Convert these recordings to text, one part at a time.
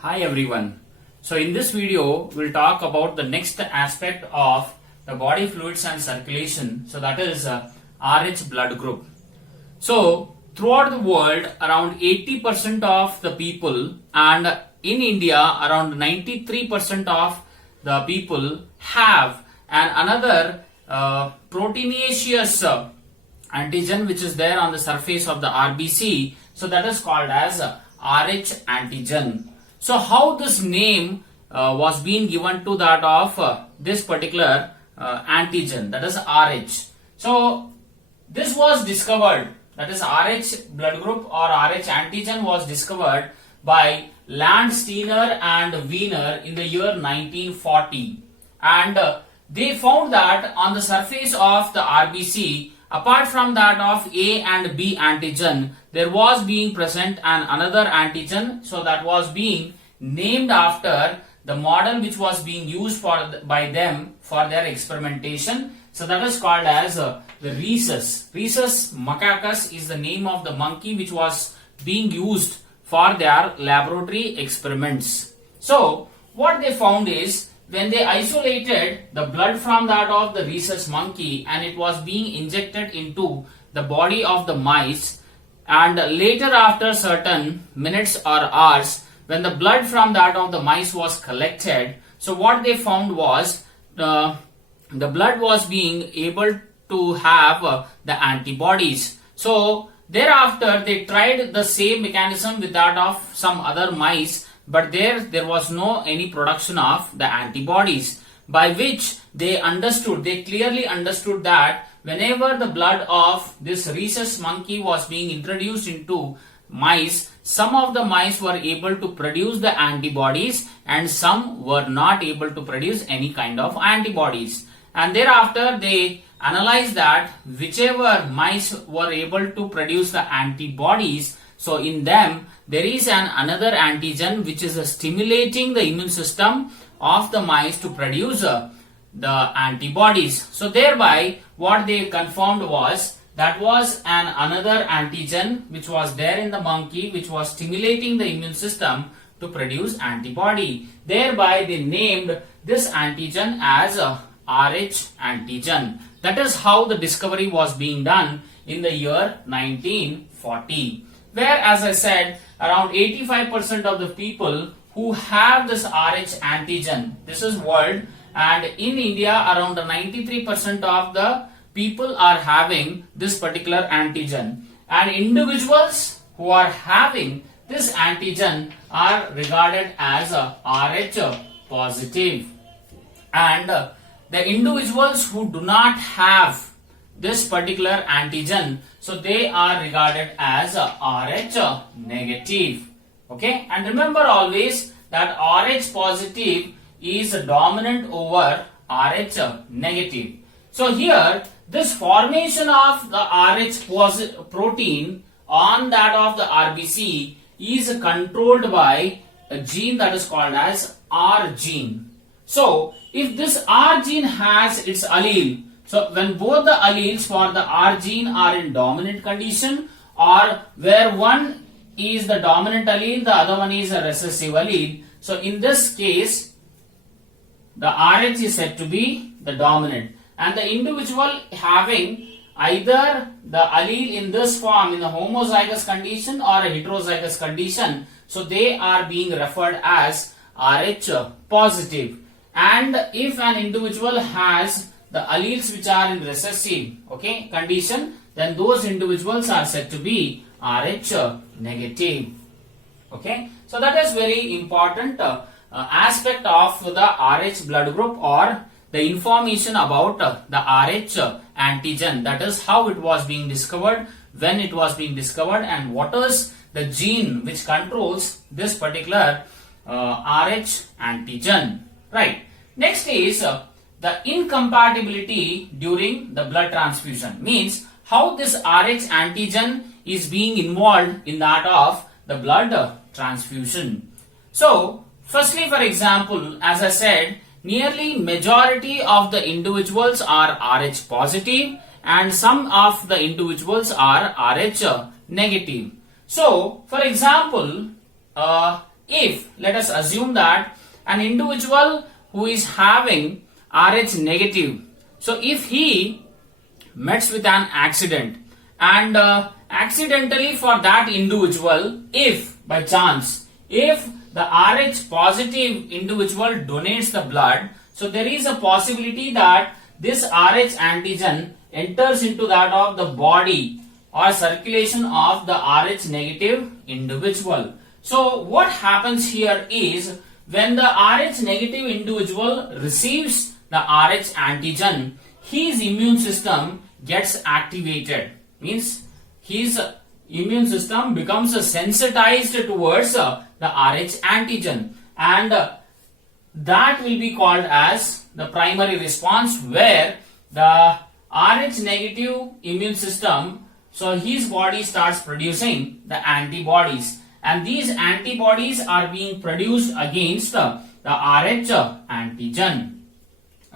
Hi everyone. So in this video we'll talk about the next aspect of the body fluids and circulation. So that is RH blood group. So throughout the world around 80% of the people and in India around 93% of the people have another proteinaceous antigen which is there on the surface of the RBC. So that is called as RH antigen. So how this name was being given to that of this particular antigen, that is RH. So this was discovered, that is RH blood group or RH antigen was discovered by Landsteiner and Wiener in the year 1940, and they found that on the surface of the RBC, apart from that of A and B antigen, there was being present another antigen, so that was being named after the model which was being used by them for their experimentation. So that is called as the rhesus. Rhesus macaques is the name of the monkey which was being used for their laboratory experiments. So what they found is, when they isolated the blood from that of the rhesus monkey and it was being injected into the body of the mice, and later after certain minutes or hours when the blood from that of the mice was collected, so what they found was the blood was being able to have the antibodies. So thereafter they tried the same mechanism with that of some other mice, but there was no any production of the antibodies, by which they clearly understood that whenever the blood of this rhesus monkey was being introduced into mice, some of the mice were able to produce the antibodies and some were not able to produce any kind of antibodies. And thereafter they analyzed that whichever mice were able to produce the antibodies, so in them there is another antigen which is stimulating the immune system of the mice to produce the antibodies. So thereby what they confirmed was that was another antigen which was there in the monkey which was stimulating the immune system to produce antibody. Thereby they named this antigen as RH antigen. That is how the discovery was being done in the year 1940. Where, as I said, around 85% of the people who have this RH antigen, this is world, and in India around 93% of the people are having this particular antigen, and individuals who are having this antigen are regarded as RH positive, and the individuals who do not have this particular antigen, so they are regarded as RH negative. Okay, and remember always that RH positive is dominant over RH negative. So here this formation of the RH protein on that of the RBC is controlled by a gene that is called as R gene. So if this R gene has its allele, so when both the alleles for the R gene are in dominant condition, or where one is the dominant allele, the other one is a recessive allele, so in this case the RH is said to be the dominant, and the individual having either the allele in this form in the homozygous condition or a heterozygous condition, so they are being referred as RH positive. And if an individual has the alleles which are in recessive condition, then those individuals are said to be RH negative. Okay, so that is very important aspect of the RH blood group or the information about the RH antigen. That is how it was being discovered, when it was being discovered, and what is the gene which controls this particular RH antigen. Right. Next is the incompatibility during the blood transfusion, means how this RH antigen is being involved in that of the blood transfusion. So firstly, for example, as I said, nearly majority of the individuals are RH positive and some of the individuals are RH negative. So for example, if, let us assume that an individual who is having Rh negative, so if he meets with an accident and accidentally for that individual, if by chance, if the Rh positive individual donates the blood, so there is a possibility that this Rh antigen enters into that of the body or circulation of the Rh negative individual. So what happens here is, when the Rh negative individual receives the Rh antigen, his immune system gets activated, means his immune system becomes sensitized towards the Rh antigen, and that will be called as the primary response, where the Rh negative immune system, so his body starts producing the antibodies, and these antibodies are being produced against the Rh antigen.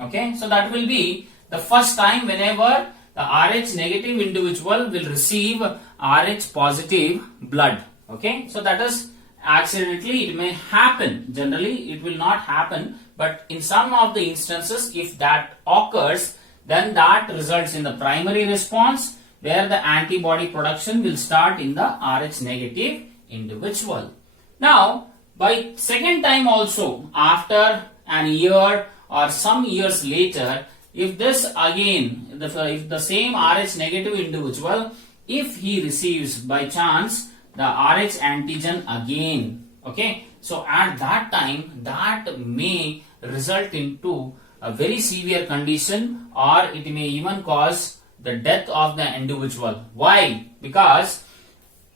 Okay, so that will be the first time whenever the Rh negative individual will receive Rh positive blood. Okay, so that is accidentally, it may happen. Generally, it will not happen, but in some of the instances, if that occurs, then that results in the primary response, where the antibody production will start in the Rh negative individual. Now, by second time also, after an year or some years later, if this again, if the same Rh negative individual, if he receives by chance the Rh antigen again, okay, so at that time, that may result into a very severe condition, or it may even cause the death of the individual. Why? Because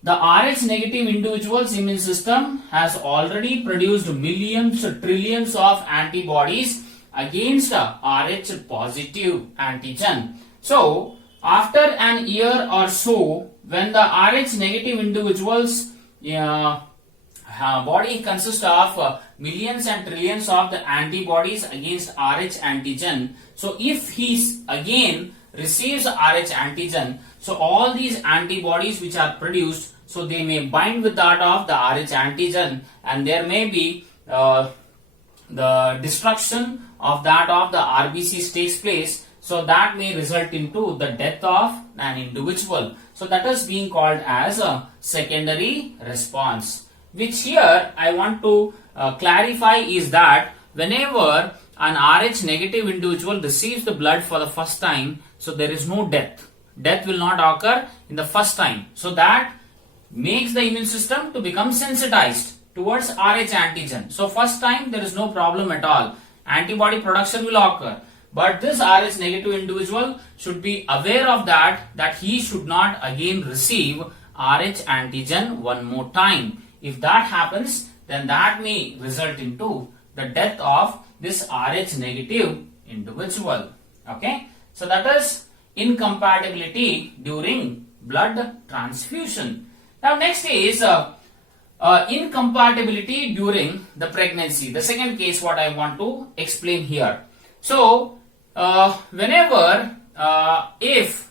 the Rh negative individual's immune system has already produced millions, trillions of antibodies against Rh positive antigen. So, after an year or so, when the Rh negative individual's body consists of millions and trillions of the antibodies against Rh antigen, so if he again receives Rh antigen, so all these antibodies which are produced, so they may bind with that of the Rh antigen, and there may be the destruction of that of the RBCs takes place, so that may result into the death of an individual. So that is being called as a secondary response, which here I want to clarify is that whenever an Rh negative individual receives the blood for the first time, so there is no death. Death will not occur in the first time. So that makes the immune system to become sensitized towards Rh antigen. So first time there is no problem at all. Antibody production will occur. But this Rh negative individual should be aware of that he should not again receive Rh antigen one more time. If that happens, then that may result into the death of this Rh negative individual. Okay, so that is incompatibility during blood transfusion. Now next is incompatibility during the pregnancy. The second case what I want to explain here. So whenever if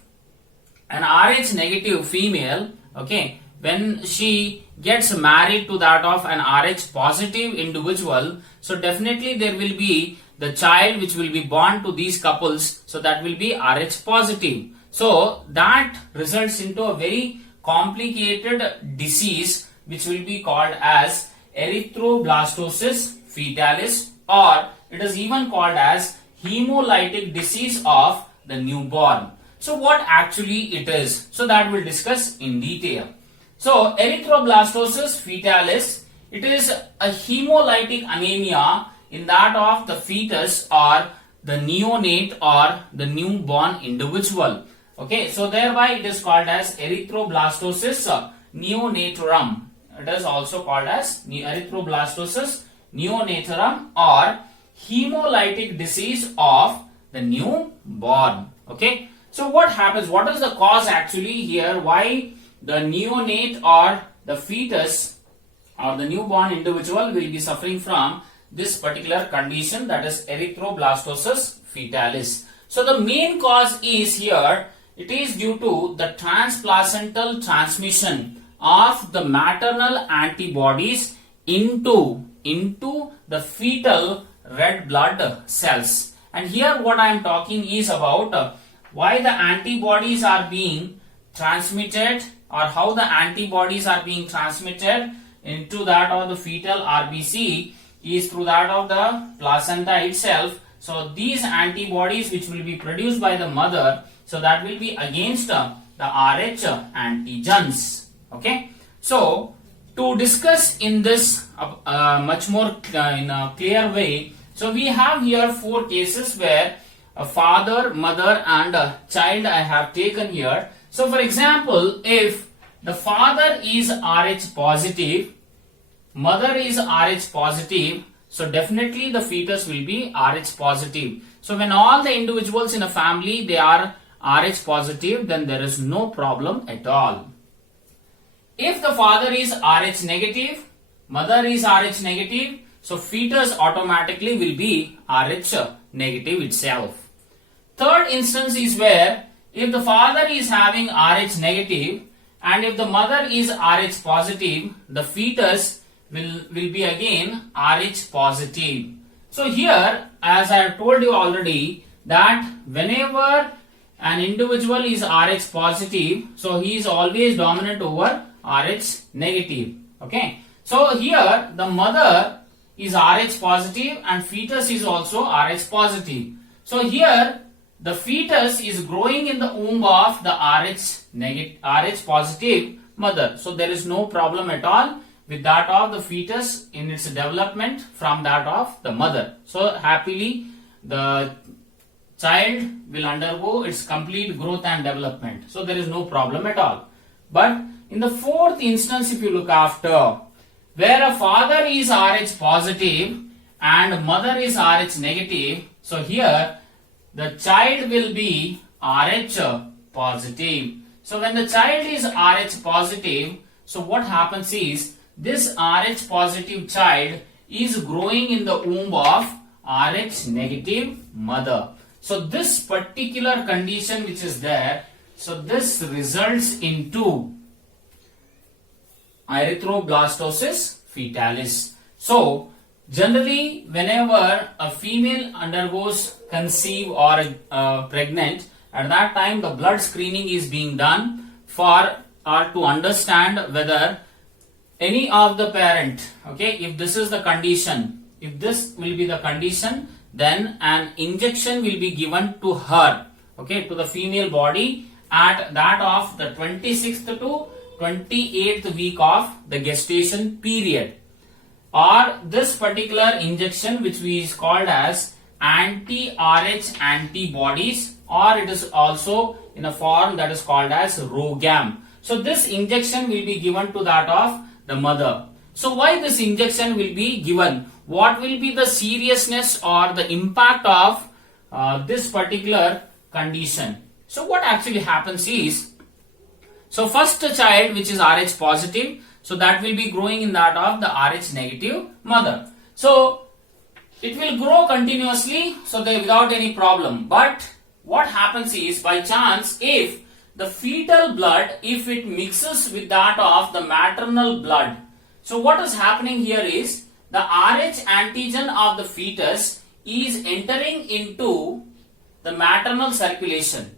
an Rh negative female, okay, when she gets married to that of an Rh positive individual, so definitely there will be the child which will be born to these couples, so that will be Rh positive. So that results into a very complicated disease which will be called as erythroblastosis fetalis, or it is even called as hemolytic disease of the newborn. So what actually it is? So that we'll discuss in detail. So erythroblastosis fetalis, it is a hemolytic anemia in that of the fetus or the neonate or the newborn individual. Okay, so thereby it is called as erythroblastosis neonatorum. It is also called as erythroblastosis neonatorum or hemolytic disease of the newborn. Okay, so what happens? What is the cause actually here? Why the neonate or the fetus or the newborn individual will be suffering from this particular condition, that is erythroblastosis fetalis? So the main cause is here, it is due to the transplacental transmission of the maternal antibodies into the fetal red blood cells. And here what I am talking is about why the antibodies are being transmitted, or how the antibodies are being transmitted into that of the fetal RBC is through that of the placenta itself. So these antibodies which will be produced by the mother, so that will be against the Rh antigens. Okay. So to discuss in this much more in a clear way, so we have here 4 cases where a father, mother and a child I have taken here. So for example, if the father is Rh positive, mother is Rh positive, so definitely the fetus will be Rh positive. So when all the individuals in a family they are Rh positive, then there is no problem at all. If the father is Rh negative, mother is Rh negative, so fetus automatically will be Rh negative itself. Third instance is where if the father is having Rh negative and if the mother is Rh positive, the fetus will be again Rh positive. So here, as I have told you already, that whenever an individual is Rh positive, so he is always dominant over Rh negative. Okay. So here the mother is Rh positive and fetus is also Rh positive. So here the fetus is growing in the womb of the Rh positive mother. So there is no problem at all with that of the fetus in its development from that of the mother. So happily the child will undergo its complete growth and development. So there is no problem at all. But in the 4th instance, if you look after, where a father is Rh positive and mother is Rh negative, so here the child will be Rh positive. So when the child is Rh positive, so what happens is this Rh positive child is growing in the womb of Rh negative mother. So this particular condition which is there, so this results into erythroblastosis fetalis. So generally whenever a female undergoes conceive or pregnant, at that time the blood screening is being done for or to understand whether any of the parent, okay, if this is the condition, if this will be the condition, then an injection will be given to her, okay, to the female body at that of the 26th to 28th week of the gestation period. Or this particular injection which we is called as anti-Rh antibodies, or it is also in a form that is called as ROGAM. So this injection will be given to that of the mother. So why this injection will be given? What will be the seriousness or the impact of this particular condition? So what actually happens is, so first child which is Rh positive, so that will be growing in that of the Rh negative mother. So it will grow continuously, so they without any problem. But what happens is, by chance, if the fetal blood, if it mixes with that of the maternal blood, so what is happening here is the Rh antigen of the fetus is entering into the maternal circulation.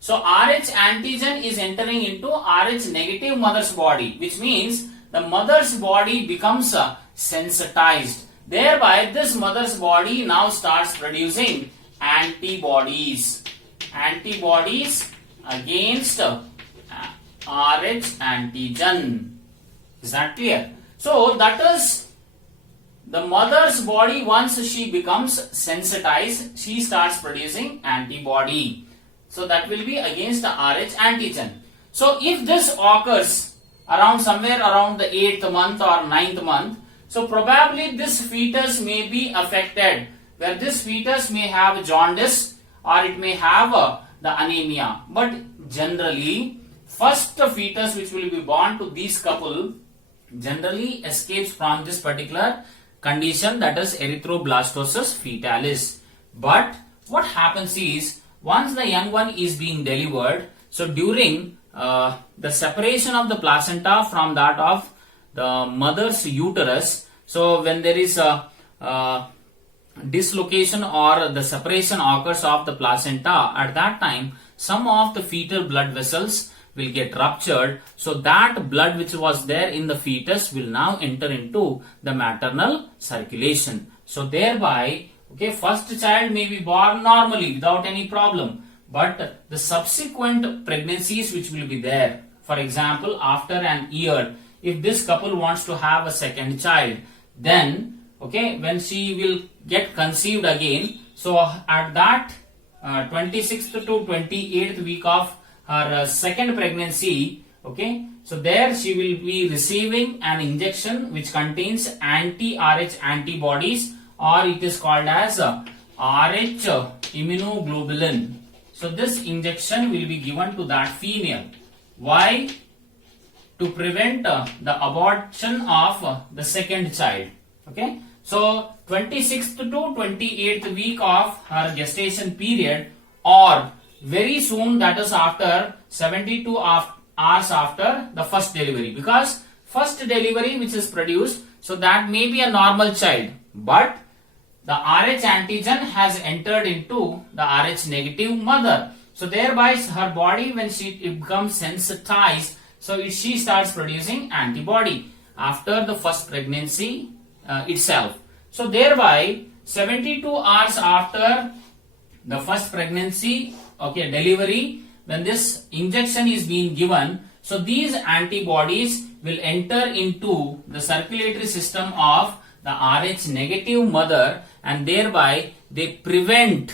So Rh antigen is entering into Rh negative mother's body, which means the mother's body becomes sensitized. Thereby this mother's body now starts producing antibodies against Rh antigen. Is that clear? So that is the mother's body, once she becomes sensitized, she starts producing antibody. So that will be against the Rh antigen. So if this occurs around somewhere around the 8th month or 9th month, so probably this fetus may be affected, where this fetus may have jaundice or it may have the anemia. But generally, first fetus which will be born to this couple generally escapes from this particular condition, that is erythroblastosis fetalis. But what happens is, once the young one is being delivered, so during the separation of the placenta from that of the mother's uterus, So when there is a dislocation or the separation occurs of the placenta, at that time some of the fetal blood vessels will get ruptured. So that blood which was there in the fetus will now enter into the maternal circulation. So thereby, okay, first child may be born normally without any problem, but the subsequent pregnancies which will be there, for example, after an year, if this couple wants to have a second child, then, okay, when she will get conceived again, so at that 26th to 28th week of her second pregnancy, okay, so there she will be receiving an injection which contains anti-RH antibodies, or it is called as RH immunoglobulin. So this injection will be given to that female. Why? To prevent the abortion of the second child. Okay. So 26th to 28th week of her gestation period, or very soon, that is after 72 hours after the first delivery, because first delivery which is produced, so that may be a normal child, but the RH antigen has entered into the RH negative mother. So thereby her body, when it becomes sensitized, so she starts producing antibody after the first pregnancy itself. So thereby 72 hours after the first pregnancy, okay, delivery, when this injection is being given, so these antibodies will enter into the circulatory system of the RH negative mother, and thereby they prevent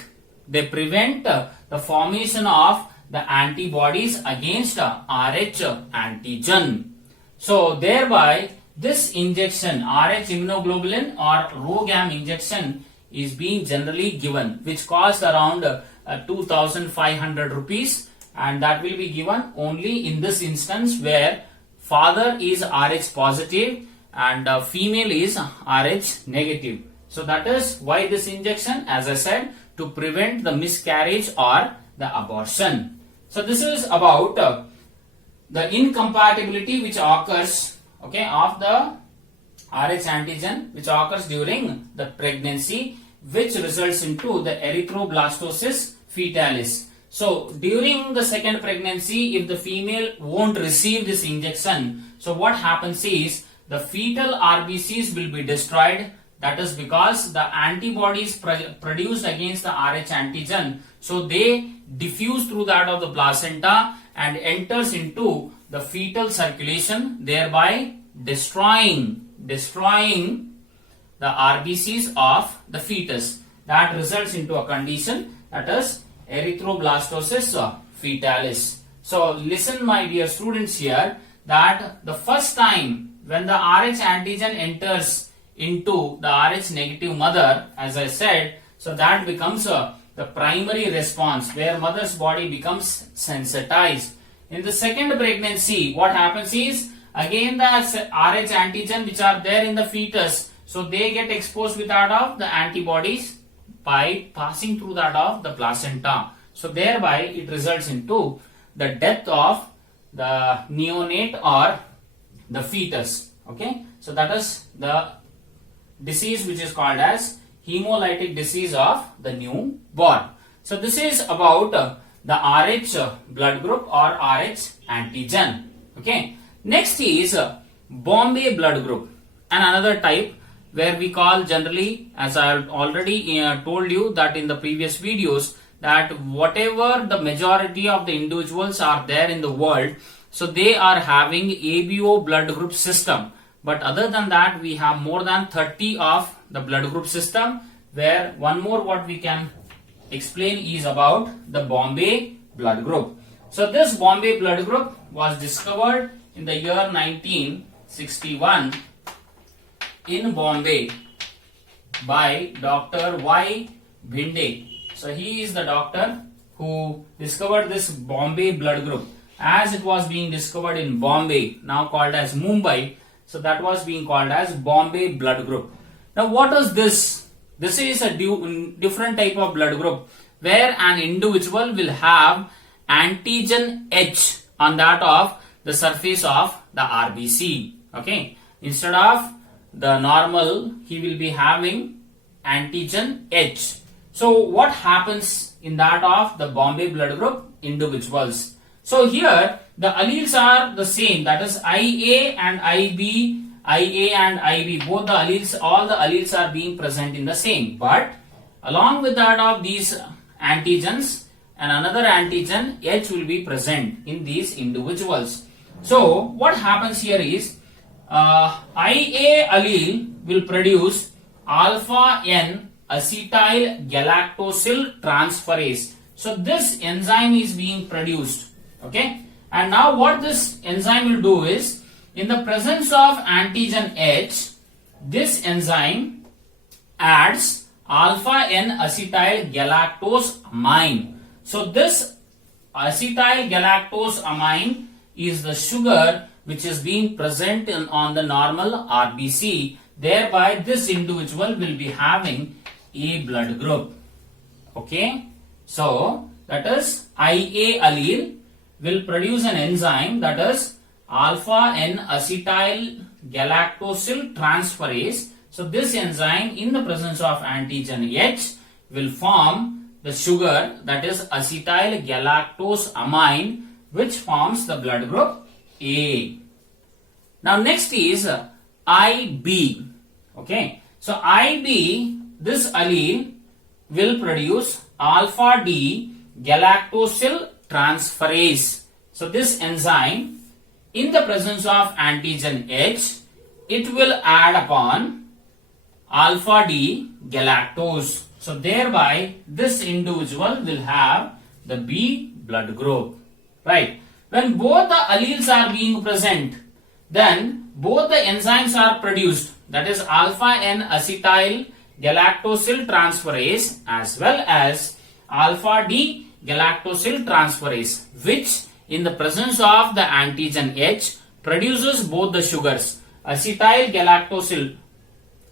the formation of the antibodies against RH antigen. So thereby this injection, RH immunoglobulin or RhoGAM injection, is being generally given, which costs around 2,500 rupees, and that will be given only in this instance where father is RH positive and female is RH negative. So that is why this injection, as I said, to prevent the miscarriage or the abortion. So this is about the incompatibility which occurs, okay, of the RH antigen which occurs during the pregnancy, which results into the erythroblastosis fetalis. So during the second pregnancy, if the female won't receive this injection, so what happens is the fetal RBCs will be destroyed. That is because the antibodies produced against the RH antigen, so they diffuse through that of the placenta and enters into the fetal circulation, thereby destroying the RBCs of the fetus. That results into a condition that is erythroblastosis fetalis. So listen, my dear students, here that the first time when the RH antigen enters into the RH negative mother, as I said, so that becomes the primary response where mother's body becomes sensitized. In the second pregnancy, what happens is again the RH antigen which are there in the fetus, so they get exposed with that of the antibodies by passing through that of the placenta. So thereby it results into the death of the neonate or the fetus. Okay, so that is the disease which is called as hemolytic disease of the newborn. So this is about the RH blood group or RH antigen. Okay, next is Bombay blood group, and another type where we call generally, as I have already told you that in the previous videos, that whatever the majority of the individuals are there in the world, so they are having ABO blood group system. But other than that, we have more than 30 of the blood group system, where one more what we can explain is about the Bombay blood group. So this Bombay blood group was discovered in the year 1961 in Bombay by Dr. Y. Bhinde. So he is the doctor who discovered this Bombay blood group, as it was being discovered in Bombay, now called as Mumbai. So that was being called as Bombay blood group. Now what is this? This is a different type of blood group where an individual will have antigen H on that of the surface of the RBC. Okay, instead of the normal, he will be having antigen H. So what happens in that of the Bombay blood group individuals? So here the alleles are the same, that is IA and IB, IA and IB, both the alleles, all the alleles are being present in the same, but along with that of these antigens and another antigen H will be present in these individuals. So what happens here is IA allele will produce alpha N acetyl galactosyl transferase. So this enzyme is being produced. Okay, and now what this enzyme will do is, in the presence of antigen H, this enzyme adds alpha N acetyl galactose amine. So this acetyl galactose amine is the sugar which is being present on the normal RBC. Thereby this individual will be having A blood group. Okay, so that is IA allele will produce an enzyme, that is alpha N acetyl galactosyl transferase. So this enzyme in the presence of antigen H will form the sugar, that is acetyl galactose amine, which forms the blood group A. Now next is IB. Okay, so IB, this allele will produce alpha D galactosyl transferase. So this enzyme in the presence of antigen H, it will add upon alpha D galactose. So thereby this individual will have the B blood group. Right. When both the alleles are being present, then both the enzymes are produced, that is alpha N acetyl galactosyl transferase as well as alpha D galactosyl transferase, which in the presence of the antigen H produces both the sugars acetyl galactosyl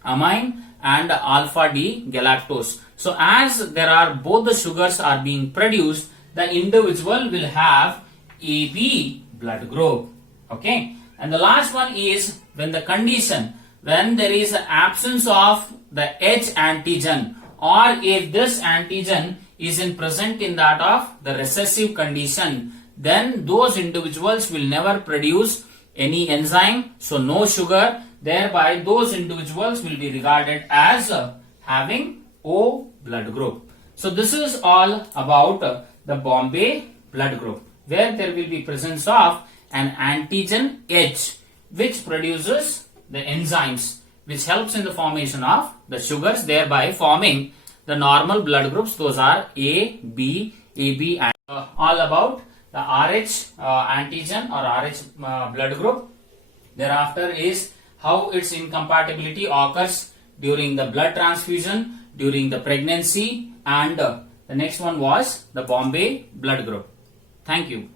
amine and alpha D galactose. So as there are both the sugars are being produced, the individual will have AB blood group. Okay, and the last one is when the condition, when there is an absence of the H antigen, or if this antigen is present in that of the recessive condition, then those individuals will never produce any enzyme, so no sugar. Thereby those individuals will be regarded as having O blood group. So this is all about the Bombay blood group, where there will be presence of an antigen H, which produces the enzymes which helps in the formation of the sugars, thereby forming the normal blood groups. Those are A, B, AB, and all about the RH antigen or RH blood group. Thereafter is how its incompatibility occurs during the blood transfusion, during the pregnancy, and the next one was the Bombay blood group. Thank you.